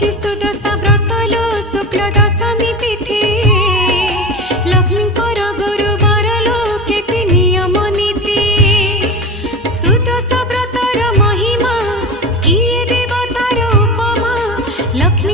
पड़ुछि सुदशा व्रत लो शुक्ल दशमी तिथि लक्ष्मी गुरुवार लो केते नियम नीति सुदशा व्रतर महिमा किए देवतार उपमा लक्ष्मी